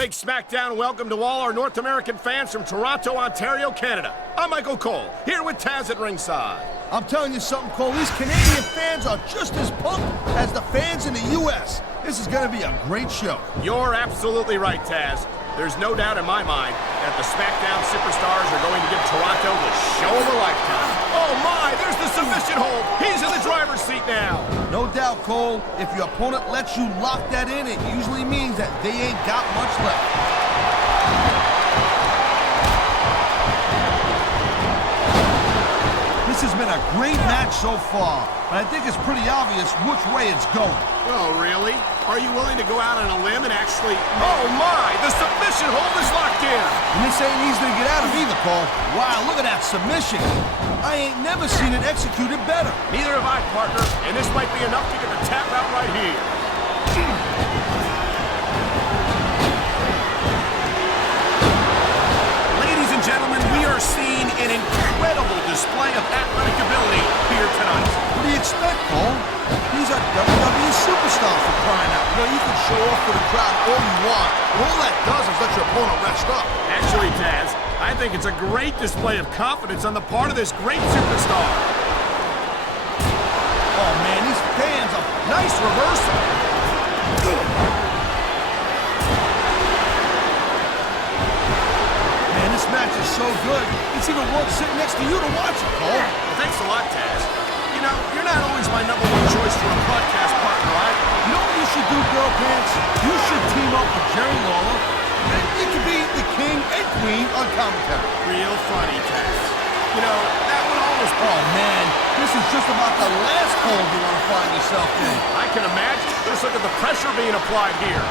big Smackdown welcome to all our North American fans from Toronto, Ontario, Canada. I'm Michael Cole, here with Taz at ringside. I'm telling you something, Cole. These Canadian fans are just as pumped as the fans in the U.S. This is going to be a great show. You're absolutely right, Taz. There's no doubt in my mind that the Smackdown superstars are going to give Toronto the show of a lifetime. Oh my, there's the submission hold. He's in the driver's seat now. No doubt, Cole. If your opponent lets you lock that in, it usually means that they ain't got much left. This has been a great match so far, but I think it's pretty obvious which way it's going. Oh, really? Are you willing to go out on a limb and actually... Oh, my! The submission hold is locked in! And this ain't easy to get out of either, Cole. Wow, look at that submission. I ain't never seen it executed better. Neither have I, partner, and this might be enough to get the tap out right here. Ladies and gentlemen, we are seeing an incredible display of athletic ability here tonight. What do you expect, Cole? He's a WWE superstar for crying out. You know, you can show off for the crowd all you want, but all that does is let your opponent rest up. Actually, Taz, I think it's a great display of confidence on the part of this great superstar. Oh, man, these fans are... Nice reversal. Man, this match is so good. It's even worth sitting next to you to watch it, Cole. Well, thanks a lot, Taz. You know, you're not always my #1 choice for a podcast partner, right? You know what you should do, Girl Pants? You should team up with Jerry Lawler, and you could be the king and queen on commentary. Real funny, Taz. You know, that would almost... Oh, man, this is just about the last hole you want to find yourself in. I can imagine. Just look at the pressure being applied here.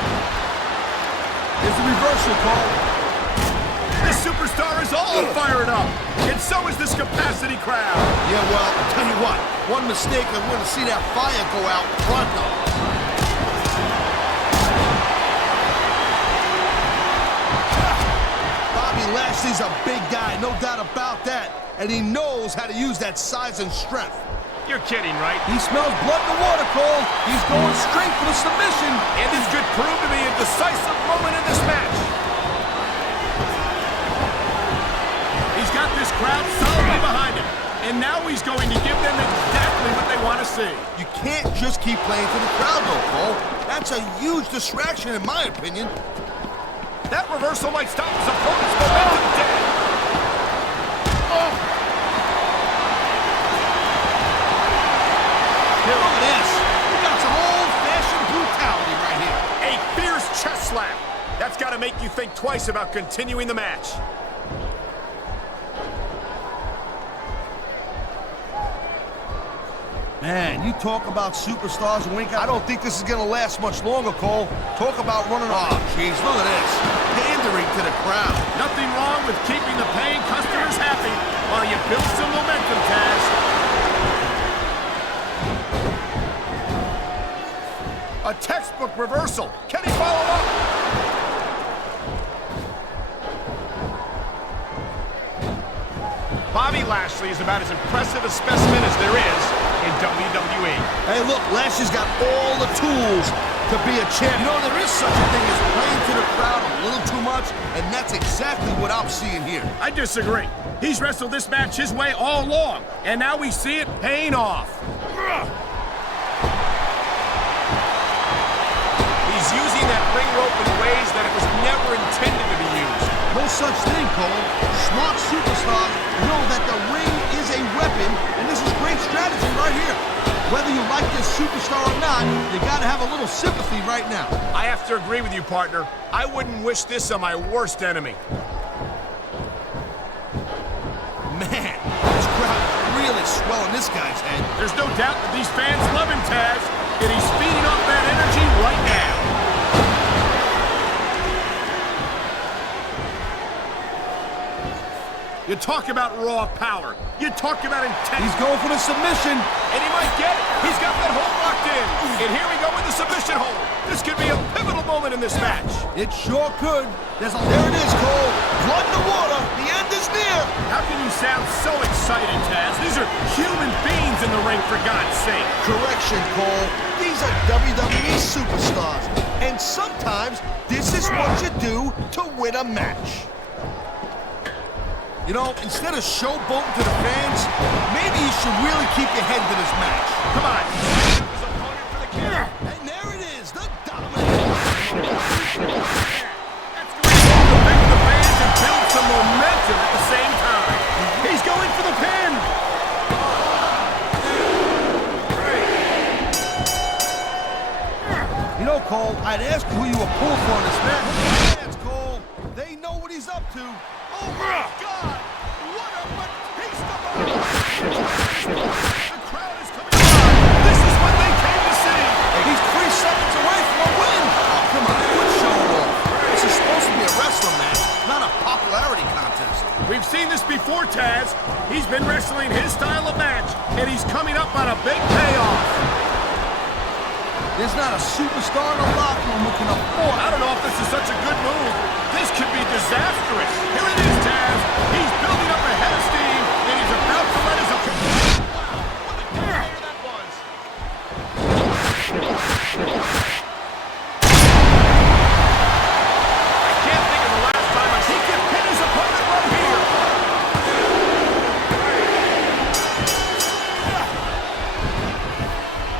Here's the reversal, Cole. This superstar is all fired up, and so is this capacity crowd. Yeah, well, I'll tell you what, one mistake and we're going to see that fire go out pronto. Bobby Lashley's a big guy, no doubt about that, and he knows how to use that size and strength. You're kidding, right? He smells blood in the water, Cole. He's going straight for the submission. And this could prove to be a decisive moment in this match. He's got this crowd solidly behind him, and now he's going to give them exactly what they want to see. You can't just keep playing to the crowd, though, Cole. That's a huge distraction, in my opinion. That reversal might stop his opponent's momentum dead. Oh. Here, look at this. We got some old-fashioned brutality right here. A fierce chest slap. That's got to make you think twice about continuing the match. Man, you talk about superstars and wink. I don't think this is going to last much longer, Cole. Talk about running... Oh, jeez, look at this. Pandering to the crowd. Nothing wrong with keeping the paying customers happy while you build some momentum, Taz. A textbook reversal. Can he follow up? Bobby Lashley is about as impressive a specimen as there is in WWE. Hey, look, Lashley's got all the tools to be a champ. You know, there is such a thing as playing to the crowd a little too much, and that's exactly what I'm seeing here. I disagree. He's wrestled this match his way all along, and now we see it paying off. He's using that ring rope in ways that it was never intended to be used. No such thing, Cole. Smart superstars know that the ring is a weapon, and this is great strategy right here. Whether you like this superstar or not, you gotta have a little sympathy right now. I have to agree with you, partner. I wouldn't wish this on my worst enemy. Man, this crowd is really swelling this guy's head. There's no doubt that these fans love him, Taz, and he's feeding off that energy right now. You talk about raw power. You talk about intent. He's going for the submission. And he might get it. He's got that hold locked in. And here we go with the submission hold. This could be a pivotal moment in this match. It sure could. There it is, Cole. Blood in the water. The end is near. How can you sound so excited, Taz? These are human beings in the ring, for God's sake. Correction, Cole. These are WWE superstars, and sometimes this is what you do to win a match. You know, instead of showboating to the fans, maybe you should really keep your head to this match. Come on. His opponent for the kill. And there it is, the dominant. That's going to hold the big of the fans and build some momentum at the same time. He's going for the pin. You know, Cole, I'd ask who you were pulling for in this match. Fans, Cole, they know what he's up to. Oh, my God! What a batista! The crowd is coming on. This is what they came to see. He's 3 seconds away from a win. Oh, come on, quit showing off. This is supposed to be a wrestling match, not a popularity contest. We've seen this before, Taz. He's been wrestling his style of match, and he's coming up on a big payoff. There's not a superstar in the locker room who can afford. I don't know if this is such a good move. This could be disastrous. Here it is, Taz. He's building up a head of steam, and he's about to let his opponent. Wow, what a player that was. I can't think of the last time he could hit his opponent right here.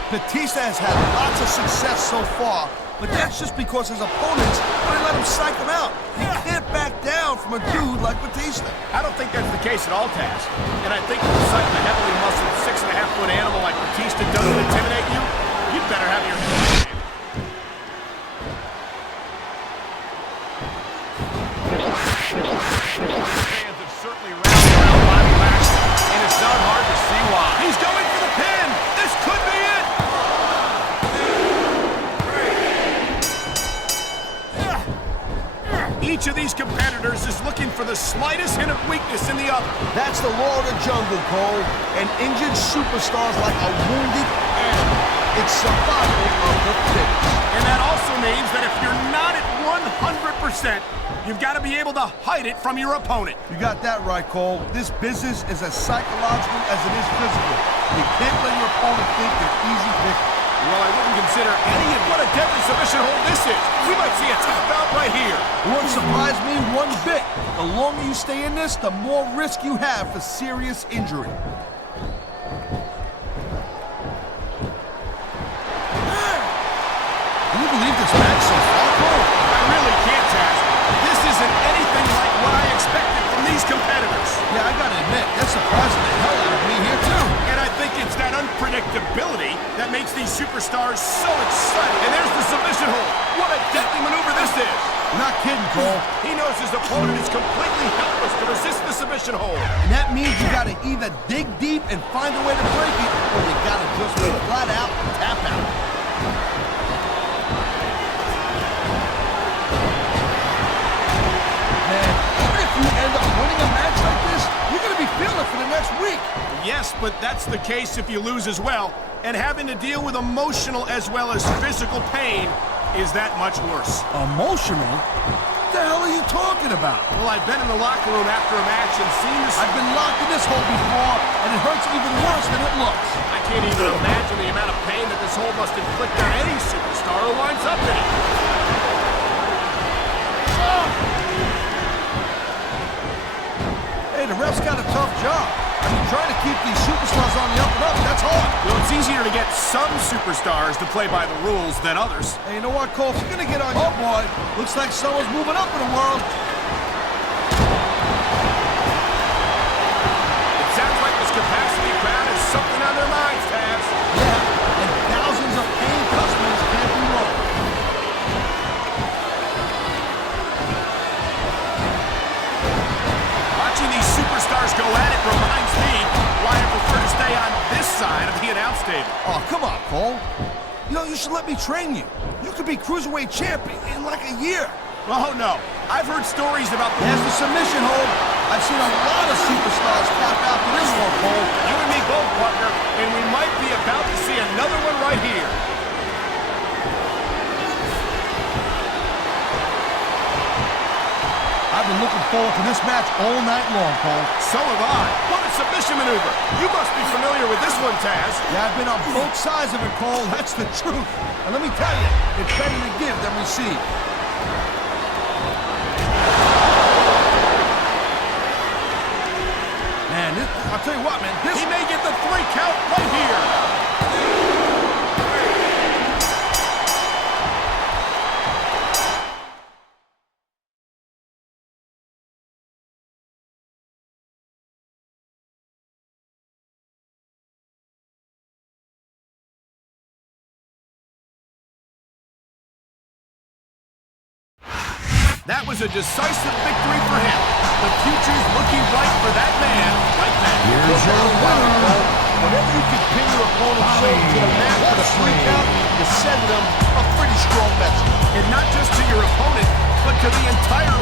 Batista has had lots of success so far, but that's just because his opponents wouldn't let him psych him out. You can't back down from a dude like Batista. I don't think that's the case at all, Taz. And I think if the sight of a heavily muscled 6.5-foot animal like Batista doesn't intimidate you, you'd better have your head. Fans have certainly rallied around Bobby Lashley, and it's not hard to see why. He's going for the pin! This could be it! Each of these competitors is looking for the slightest hint of weakness in the other. That's the law of the jungle, Cole. And injured superstars like a wounded animal. It's survival of the fittest. And that also means that if you're not at 100%, you've got to be able to hide it from your opponent. You got that right, Cole. This business is as psychological as it is physical. You can't let your opponent think you're easy pickings. Well, I wouldn't consider any of what a deadly submission hold this is. We might see a tap out right here. It wouldn't surprise me one bit. The longer you stay in this, the more risk you have for serious injury. Can you believe this match so far, Cole? I really can't, Taz. This isn't anything like what I expected from these competitors. Yeah, I gotta admit, that's surprising the hell out of me here, too. And I think it's that unpredictability that makes these superstars so exciting. And there's the submission hold. What a deadly maneuver this is. You're not kidding, Cole. He knows his opponent is completely helpless to resist the submission hold. And that means you gotta either dig deep and find a way to break it, or you gotta just flat out tap out. Man, even if you end up winning a match like this, you're gonna be feeling it for the next week. Yes, but that's the case if you lose as well. And having to deal with emotional as well as physical pain is that much worse. Emotional? What the hell are you talking about? Well, I've been in the locker room after a match and seen this. I've been locked in this hole before, and it hurts even worse than it looks. I can't even imagine the amount of pain that this hole must inflict on any superstar who winds up in it. Hey, the ref's got a tough job. I mean, trying to keep these superstars on the up and up, that's hard. Well, it's easier to get some superstars to play by the rules than others. Hey, you know what, Cole? If you're gonna get on, oh boy, looks like someone's moving up in the world. It sounds like this capacity crowd has something on their minds, Taz. Yeah, and thousands of paying customers can't be wrong. Watching these superstars go at it reminds me why I prefer to stay on this side of the announce table. Oh, come on, Cole. You know, you should let me train you. You could be Cruiserweight champion in like a year. Oh, no. I've heard stories about the... There's the submission hold. I've seen a lot of superstars tap out to this one, Cole. You and me both, partner, and we might be about to see another one right here. I've been looking forward to this match all night long, Cole. So have I. What a submission maneuver. maneuver. You must be familiar with this one, Taz. Yeah, I've been on both sides of it, Cole. That's the truth. And let me tell you, it's better to give than receive. Man, I'll tell you what, man. He may get the 3 count right here. That was a decisive victory for him. The future's looking bright for that man right now. Here's your winner. Whenever you can pin your opponent's shoulder to the mat for the 3 count, you send them a pretty strong message. And not just to your opponent, but to the entire